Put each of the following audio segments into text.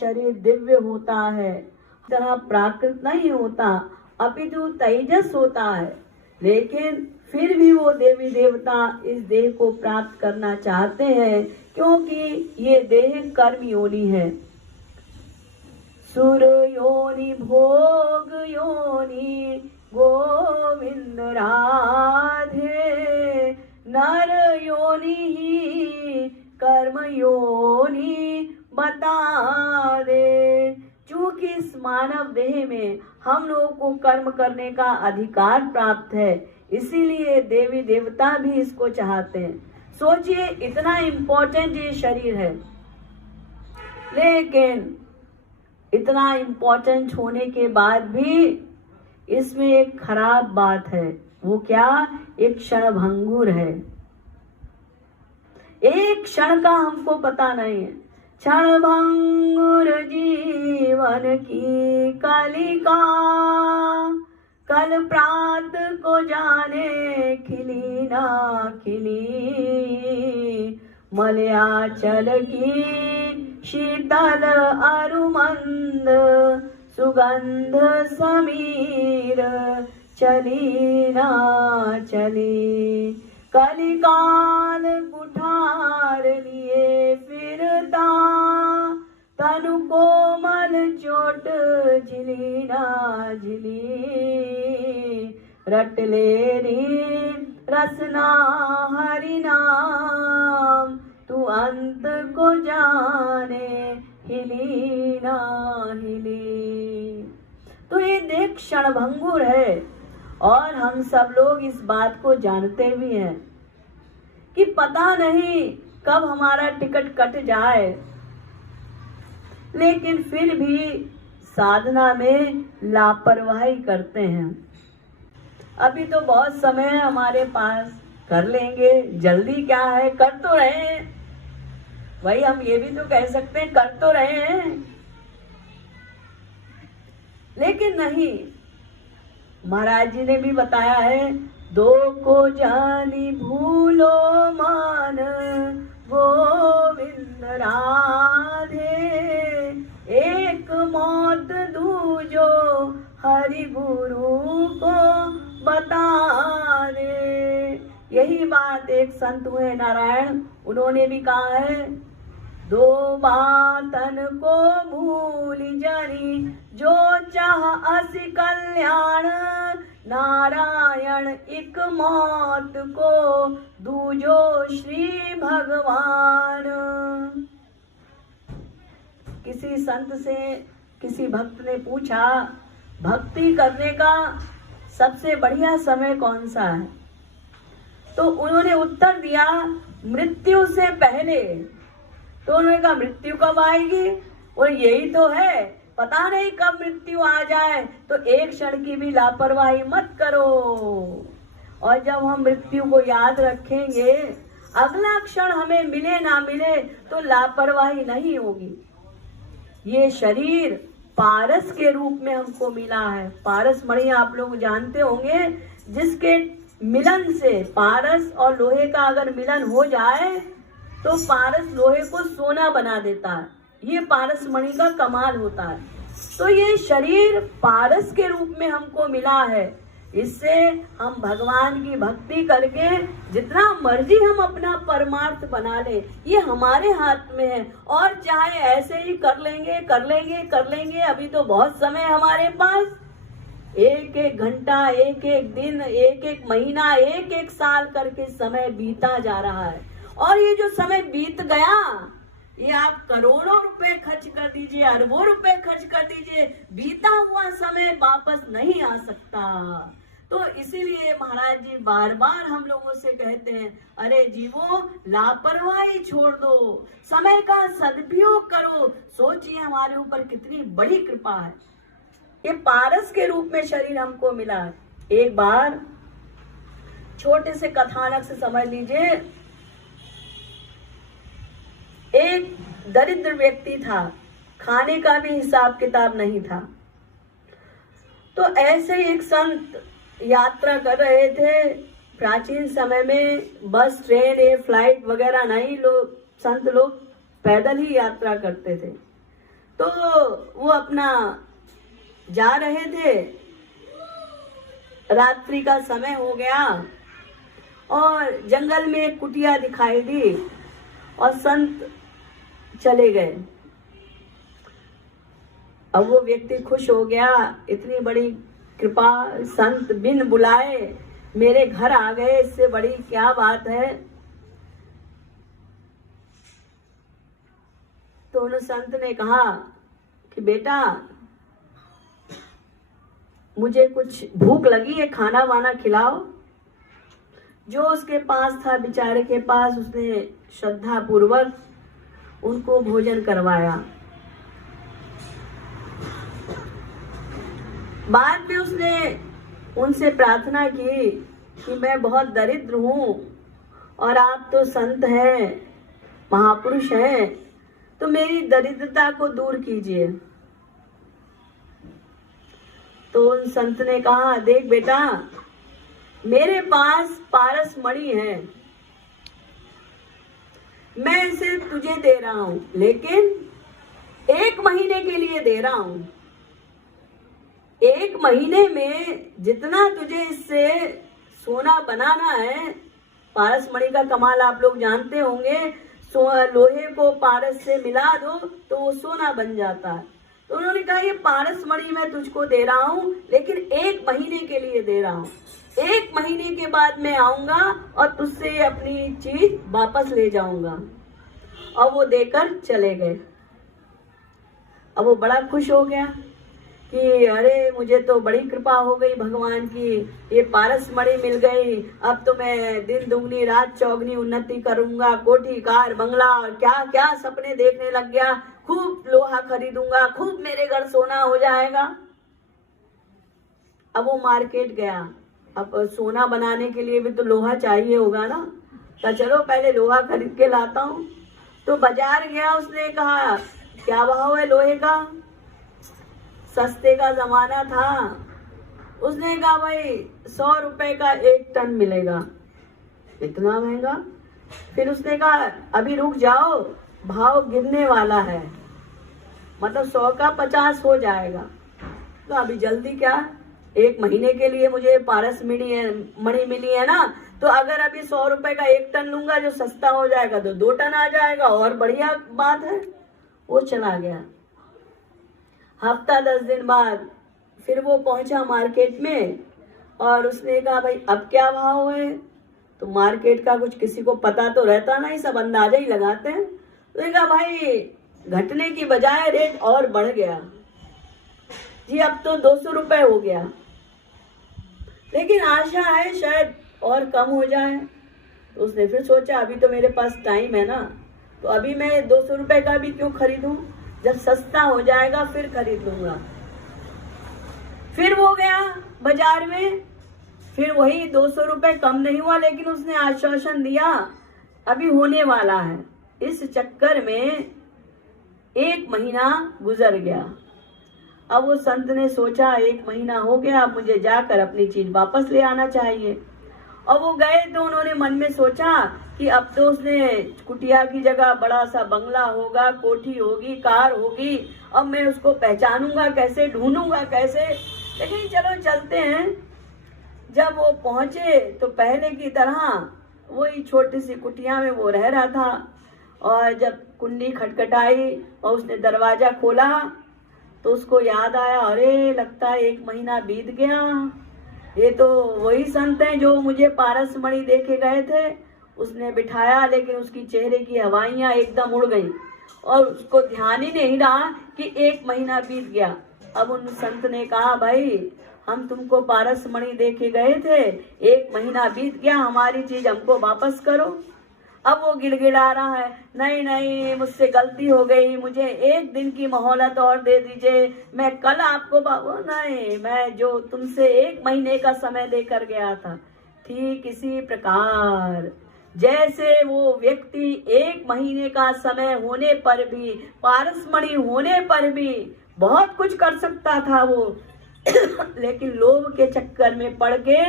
शरीर दिव्य होता है, तरह प्राकृत नहीं होता, अपितु तेजस होता है। लेकिन फिर भी वो देवी देवता इस देह को प्राप्त करना चाहते हैं, क्योंकि ये देह कर्म योनि है। सुर योनि भोग योनि गोविंद राधे, नर योनि ही कर्म योनि बता दे। चूंकि इस मानव देह में हम लोगों को कर्म करने का अधिकार प्राप्त है, इसीलिए देवी देवता भी इसको चाहते हैं। सोचिए इतना इम्पोर्टेंट ये शरीर है, लेकिन इतना इम्पोर्टेंट होने के बाद भी इसमें एक खराब बात है। वो क्या? एक क्षणभंगुर है। एक क्षण का हमको पता नहीं है। क्षणभंगुर जीवन की कलिका, कल प्रात को जाने खिली ना खिली। मलयाचल की शीतल अरुमंद, सुगंध समीर चली ना चली। कलिकाल कुठार लिए फिरता, तनु कोमल चोट झिली ना झिली। रट ले री रसना हरि नाम, तू अंत को जाने हिली ना हिली। तो ये देख क्षणभंगुर है, और हम सब लोग इस बात को जानते भी हैं कि पता नहीं कब हमारा टिकट कट जाए, लेकिन फिर भी साधना में लापरवाही करते हैं। अभी तो बहुत समय है हमारे पास, कर लेंगे, जल्दी क्या है, कर तो रहे हैं। वही हम ये भी तो कह सकते हैं, कर तो रहे हैं, लेकिन नहीं। महाराज जी ने भी बताया है, दो को जानी भूलो मान गोविंद राधे। एक मौत दूजो हरि गुरु को बता दे। यही बात एक संत हुए नारायण, उन्होंने भी कहा है, दो बातन को भूल जनी, जो चाह असि कल्याण। नारायण एक मौत को दूजो श्री भगवान। किसी संत से किसी भक्त ने पूछा, भक्ति करने का सबसे बढ़िया समय कौन सा है? तो उन्होंने उत्तर दिया, मृत्यु से पहले। तो उन्होंने कहा, मृत्यु कब आएगी? और यही तो है, पता नहीं कब मृत्यु आ जाए, तो एक क्षण की भी लापरवाही मत करो। और जब हम मृत्यु को याद रखेंगे, अगला क्षण हमें मिले ना मिले, तो लापरवाही नहीं होगी। ये शरीर पारस के रूप में हमको मिला है। पारस मणि आप लोग जानते होंगे, जिसके मिलन से, पारस और लोहे का अगर मिलन हो जाए तो पारस लोहे को सोना बना देता है। ये पारस मणि का कमाल होता है। तो ये शरीर पारस के रूप में हमको मिला है। इससे हम भगवान की भक्ति करके जितना मर्जी हम अपना परमार्थ बना ले, ये हमारे हाथ में है। और चाहे ऐसे ही कर लेंगे कर लेंगे कर लेंगे, अभी तो बहुत समय हमारे पास। एक एक घंटा, एक एक दिन, एक एक महीना, एक एक साल करके समय बीता जा रहा है। और ये जो समय बीत गया, ये आप करोड़ों रुपए खर्च कर दीजिए, अरबों रुपए खर्च कर दीजिए, बीता हुआ समय वापस नहीं आ सकता। तो इसीलिए महाराज जी बार बार हम लोगों से कहते हैं, अरे जीवो, लापरवाही छोड़ दो, समय का सदुपयोग करो। सोचिए हमारे ऊपर कितनी बड़ी कृपा है। ये पारस के रूप में शरीर हमको मिला है। एक बार छोटे से कथानक से समझ लीजिए, एक दरिद्र व्यक्ति था, खाने का भी हिसाब किताब नहीं था। तो ऐसे ही एक संत यात्रा कर रहे थे। प्राचीन समय में बस, ट्रेन, या फ्लाइट वगैरह नहीं, लोग संत लोग पैदल ही यात्रा करते थे। तो वो अपना जा रहे थे, रात्रि का समय हो गया और जंगल में एक कुटिया दिखाई दी और संत चले गए। अब वो व्यक्ति खुश हो गया, इतनी बड़ी कृपा, संत बिन बुलाए मेरे घर आ गए, इससे बड़ी क्या बात है। तो उन संत ने कहा कि बेटा मुझे कुछ भूख लगी है, खाना वाना खिलाओ। जो उसके पास था, बेचारे के पास, उसने श्रद्धा पूर्वक उनको भोजन करवाया। बाद में उसने उनसे प्रार्थना की कि मैं बहुत दरिद्र हूँ और आप तो संत हैं, महापुरुष हैं, तो मेरी दरिद्रता को दूर कीजिए। तो उन संत ने कहा, देख बेटा, मेरे पास पारस मणि है, मैं इसे तुझे दे रहा हूं, लेकिन 1 महीने के लिए दे रहा हूं। 1 महीने में जितना तुझे इससे सोना बनाना है, पारस मणि का कमाल आप लोग जानते होंगे, लोहे को पारस से मिला दो तो वो सोना बन जाता है। तो उन्होंने कहा ये पारस मणि मैं तुझको दे रहा हूं, लेकिन 1 महीने के लिए दे रहा हूं। 1 महीने के बाद मैं आऊंगा और तुझसे अपनी चीज वापस ले जाऊंगा। और वो देकर चले गए। अब वो बड़ा खुश हो गया कि अरे मुझे तो बड़ी कृपा हो गई भगवान की, ये पारस मणि मिल गई, अब तो मैं दिन दुगनी रात चौगनी उन्नति करूंगा, कोठी कार बंगला और क्या क्या सपने देखने लग गया, खूब लोहा खरीदूंगा, खूब मेरे घर सोना हो जाएगा। अब वो मार्केट गया, अब सोना बनाने के लिए भी तो लोहा चाहिए होगा ना, तो चलो पहले लोहा खरीद के लाता हूँ। तो बाजार गया, उसने कहा क्या भाव है लोहे का, सस्ते का जमाना था। उसने कहा भाई 100 रुपए का 1 टन मिलेगा। इतना महंगा? फिर उसने कहा अभी रुक जाओ, भाव गिरने वाला है, मतलब 100 का 50 हो जाएगा। तो अभी जल्दी क्या, 1 महीने के लिए मुझे पारस मणि मिली है ना, तो अगर अभी 100 रुपए का 1 टन लूंगा जो सस्ता हो जाएगा तो 2 टन आ जाएगा, और बढ़िया बात है। वो चला गया। हफ्ता 10 दिन बाद फिर वो पहुंचा मार्केट में और उसने कहा भाई अब क्या भाव है। तो मार्केट का कुछ किसी को पता तो रहता नहीं, सब अंदाजा ही लगाते हैं। उसने कहा भाई घटने की बजाय रेट और बढ़ गया जी, अब तो 200 रुपए हो गया, लेकिन आशा है शायद और कम हो जाए। तो उसने फिर सोचा अभी तो मेरे पास टाइम है ना, तो अभी मैं 200 रुपए का भी क्यों खरीदूं, जब सस्ता हो जाएगा फिर खरीद लूंगा। फिर वो गया बाजार में, फिर वही 200 रुपए कम नहीं हुआ, लेकिन उसने आश्वासन दिया अभी होने वाला है। इस चक्कर में 1 महीना गुजर गया। अब वो संत ने सोचा 1 महीना हो गया, अब मुझे जाकर अपनी चीज वापस ले आना चाहिए। और वो गए तो उन्होंने मन में सोचा कि अब तो उसने कुटिया की जगह बड़ा सा बंगला होगा, कोठी होगी, कार होगी, अब मैं उसको पहचानूंगा कैसे, ढूंढूंगा कैसे। लेकिन चलो चलते हैं। जब वो पहुंचे तो पहले की तरह वही छोटी सी कुटिया में वो रह रहा था। और जब कुंडी खटखटाई और उसने दरवाजा खोला तो उसको याद आया, अरे लगता है 1 महीना बीत गया, ये तो वही संत हैं जो मुझे पारस मणि देके गए थे। उसने बिठाया, लेकिन उसकी चेहरे की हवाइयां एकदम उड़ गई और उसको ध्यान ही नहीं रहा कि 1 महीना बीत गया। अब उन संत ने कहा भाई हम तुमको पारस मणि देके गए थे, 1 महीना बीत गया, हमारी चीज हमको वापस करो। अब वो गिड़गिड़ा रहा है, नहीं नहीं मुझसे गलती हो गई, मुझे 1 दिन की मोहलत और दे दीजिए, मैं कल आपको नहीं, मैं जो तुमसे 1 महीने का समय देकर गया था। ठीक इसी प्रकार जैसे वो व्यक्ति 1 महीने का समय होने पर भी, पारस मणि होने पर भी बहुत कुछ कर सकता था वो लेकिन लोभ के चक्कर में पड़ के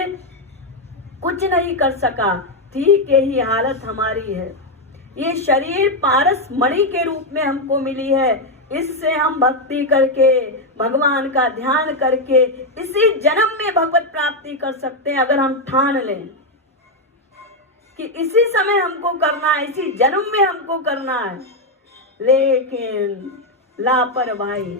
कुछ नहीं कर सका। ठीक यही हालत हमारी है। ये शरीर पारस मणि के रूप में हमको मिली है, इससे हम भक्ति करके, भगवान का ध्यान करके इसी जन्म में भगवत प्राप्ति कर सकते हैं, अगर हम ठान लें कि इसी समय हमको करना है, इसी जन्म में हमको करना है। लेकिन लापरवाही